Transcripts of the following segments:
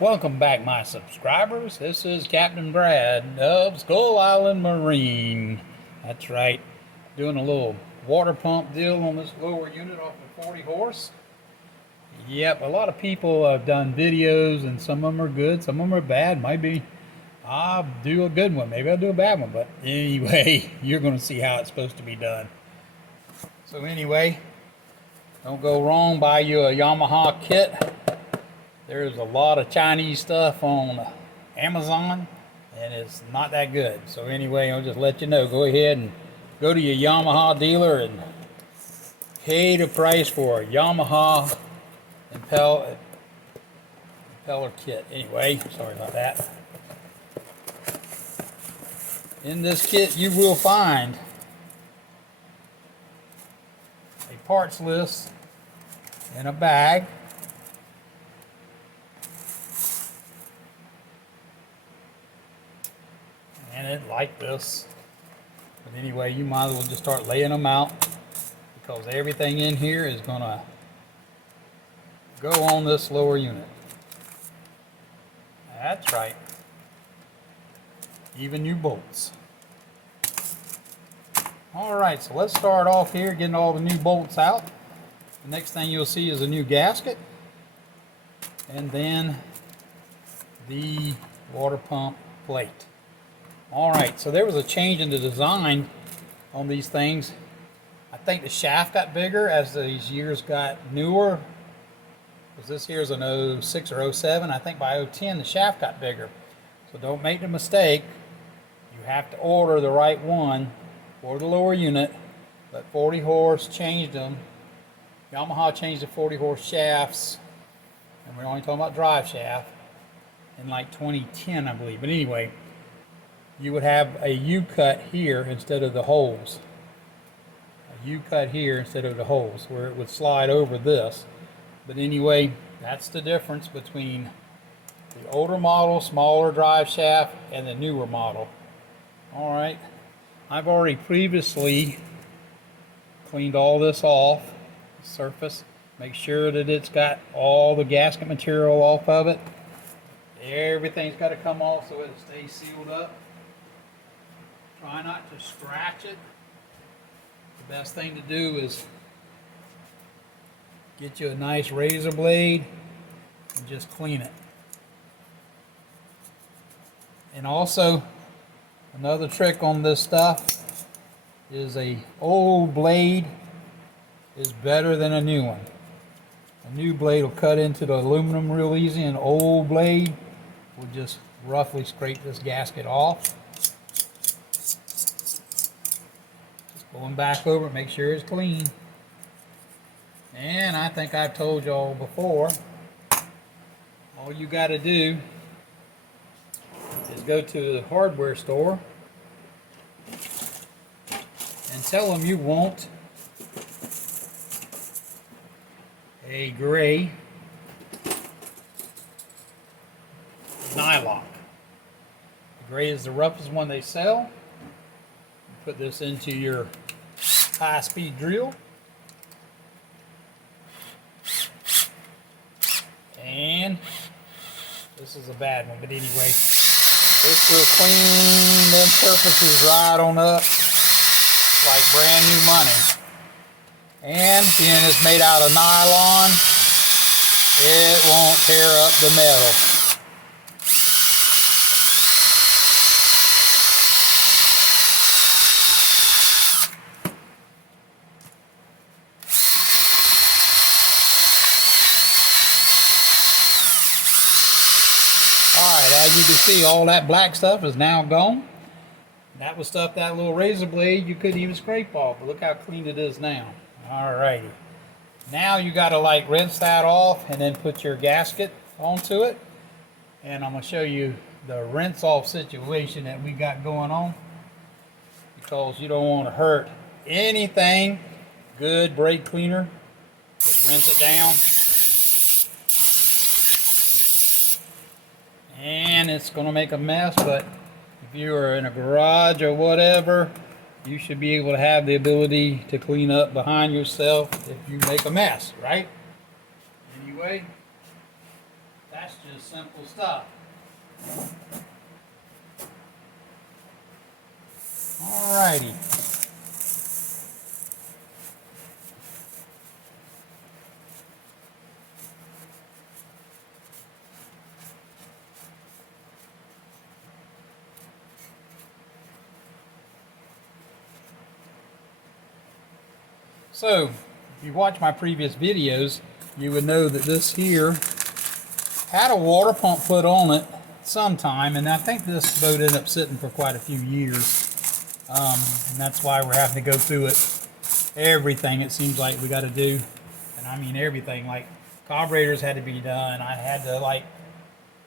Welcome back, my subscribers. This is Captain Brad of Skull Island Marine. That's right, doing a little water pump deal on this lower unit off the 40 horse. Yep, a lot of people have done videos and some of them are good, some of them are bad. Maybe I'll do a good one, maybe I'll do a bad one, but anyway, you're going to see how it's supposed to be done. So anyway, don't go wrong, buy you a Yamaha kit. There's a lot of Chinese stuff on Amazon and it's not that good. So anyway, I'll just let you know, go ahead and go to your Yamaha dealer and pay the price for a Yamaha impeller kit. Anyway, sorry about that. In this kit you will find a parts list in a bag. And it like this. But anyway, you might as well just start laying them out because everything in here is gonna go on this lower unit. That's right. Even new bolts. Alright, so let's start off here getting all the new bolts out. The next thing you'll see is a new gasket. And then the water pump plate. Alright, so there was a change in the design on these things. I think the shaft got bigger as these years got newer. Because this here is an 06 or 07. I think by 010 the shaft got bigger. So don't make the mistake. You have to order the right one for the lower unit. But 40 horse changed them. Yamaha changed the 40 horse shafts. And we're only talking about drive shaft in like 2010, I believe. But anyway, you would have a U-cut here instead of the holes. A U-cut here instead of the holes, where it would slide over this. But anyway, that's the difference between the older model, smaller drive shaft, and the newer model. Alright, I've already previously cleaned all this off, the surface. Make sure that it's got all the gasket material off of it. Everything's got to come off so it stays sealed up. Try not to scratch it. The best thing to do is get you a nice razor blade and just clean it. And also, another trick on this stuff is a old blade is better than a new one. A new blade will cut into the aluminum real easy, and an old blade will just roughly scrape this gasket off. Going back over it, make sure it's clean. And I think I've told y'all before, all you got to do is go to the hardware store and tell them you want a gray nylock. The gray is the roughest one they sell. Put this into your high-speed drill, and this is a bad one, but anyway, this will clean them surfaces right on up like brand new money. And being it's made out of nylon, it won't tear up the metal. Alright, as you can see, all that black stuff is now gone. That was stuff that little razor blade you couldn't even scrape off, but look how clean it is now. Alrighty. Now you got to like rinse that off and then put your gasket onto it. And I'm going to show you the rinse off situation that we got going on, because you don't want to hurt anything. Good brake cleaner. Just rinse it down. And it's going to make a mess, but if you are in a garage or whatever, you should be able to have the ability to clean up behind yourself if you make a mess, right? Anyway, That's just simple stuff. Alrighty. So, if you watch my previous videos, you would know that this here had a water pump put on it sometime, and I think this boat ended up sitting for quite a few years. And that's why we're having to go through it. Everything it seems like we got to do, and I mean everything. Like carburetors had to be done. I had to like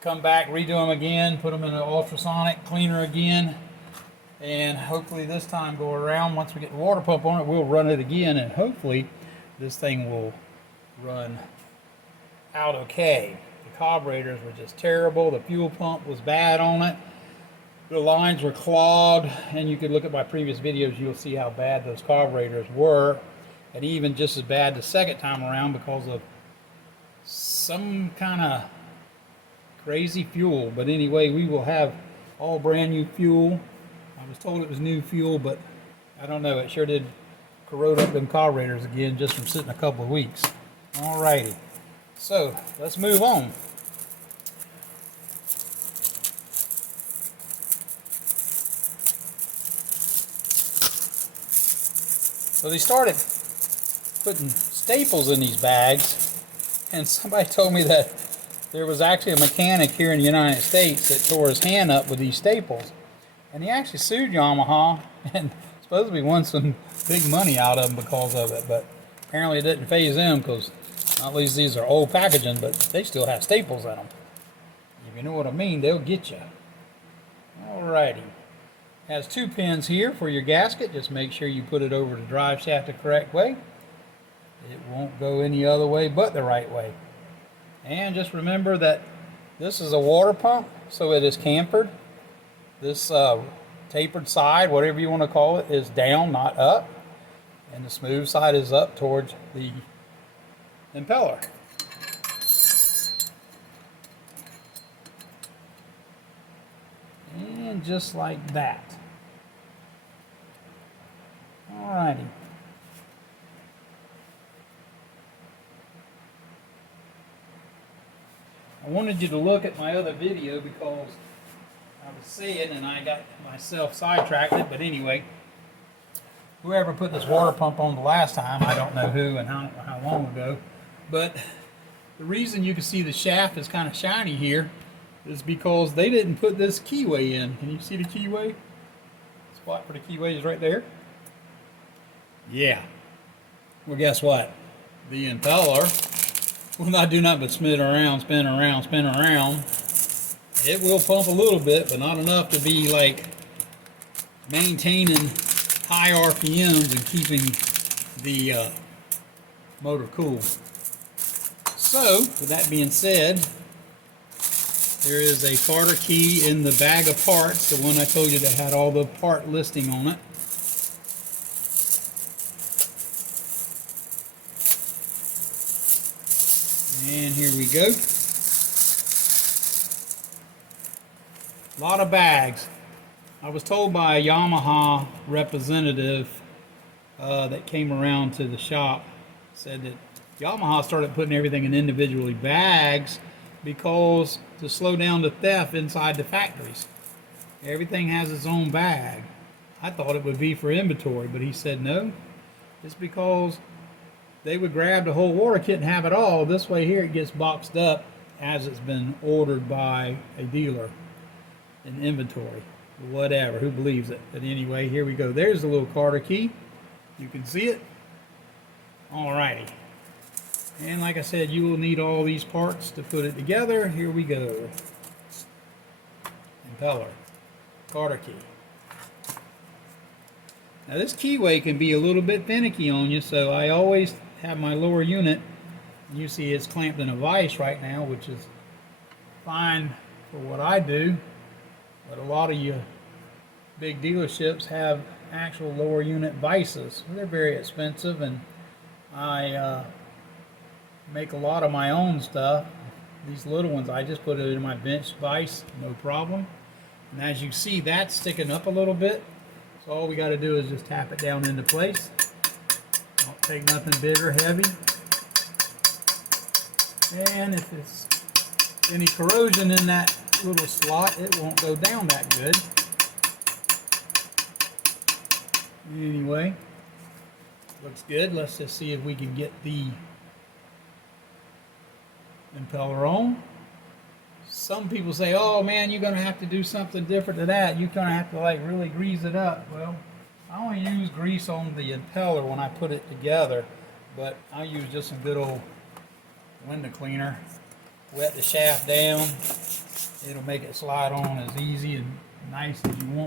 come back, redo them again, put them in an ultrasonic cleaner again. And hopefully this time go around, once we get the water pump on it, we'll run it again, and hopefully this thing will run out okay. The carburetors were just terrible. The fuel pump was bad on it. The lines were clogged, and you could look at my previous videos, you'll see how bad those carburetors were, and even just as bad the second time around because of some kind of crazy fuel. But anyway, we will have all brand new fuel. I was told it was new fuel, but I don't know. It sure did corrode up them carburetors again just from sitting a couple of weeks. Alrighty, so let's move on. So they started putting staples in these bags, and somebody told me that there was actually a mechanic here in the United States that tore his hand up with these staples. And he actually sued Yamaha and supposedly won some big money out of them because of it. But apparently it didn't faze them, because at least these are old packaging, but they still have staples in them. If you know what I mean, they'll get you. Alrighty. Has 2 pins here for your gasket. Just make sure you put it over the drive shaft the correct way. It won't go any other way but the right way. And just remember that this is a water pump, so it is cambered. This tapered side, whatever you want to call it, is down, not up. And the smooth side is up towards the impeller. And just like that. Alrighty. I wanted you to look at my other video because I was saying, and I got myself sidetracked, but anyway, whoever put this water pump on the last time, I don't know who and how long ago, but the reason you can see the shaft is kind of shiny here is because they didn't put this keyway in. Can you see the keyway? The spot for the keyway is right there. Yeah. Well, guess what? The impeller will not do nothing but spin around, spin around, spin around. It will pump a little bit, but not enough to be like maintaining high RPMs and keeping the motor cool. So, with that being said, there is a starter key in the bag of parts, the one I told you that had all the part listing on it. And here we go. A lot of bags. I was told by a Yamaha representative that came around to the shop, said that Yamaha started putting everything in individually bags because to slow down the theft inside the factories. Everything has its own bag. I thought it would be for inventory, but he said no. It's because they would grab the whole water kit and have it all. This way here it gets boxed up as it's been ordered by a dealer in inventory. Whatever, who believes it? But anyway, here we go. There's the little Carter key. You can see it. Alrighty. And like I said, you will need all these parts to put it together. Here we go. Impeller. Carter key. Now this keyway can be a little bit finicky on you, so I always have my lower unit. You see it's clamped in a vise right now, which is fine for what I do. But a lot of you big dealerships have actual lower unit vices. They're very expensive, and I make a lot of my own stuff these little ones, I just put it in my bench vise, no problem. And as you see, that's sticking up a little bit. So all we got to do is just tap it down into place. Don't take nothing big or heavy. And if it's any corrosion in that little slot, it won't go down that good. Anyway, looks good. Let's just see if we can get the impeller on. Some people say, oh man, you're going to have to do something different to that. You're going to have to like really grease it up. Well, I only use grease on the impeller when I put it together, but I use just some good old window cleaner. Wet the shaft down. It'll make it slide on as easy and nice as you want.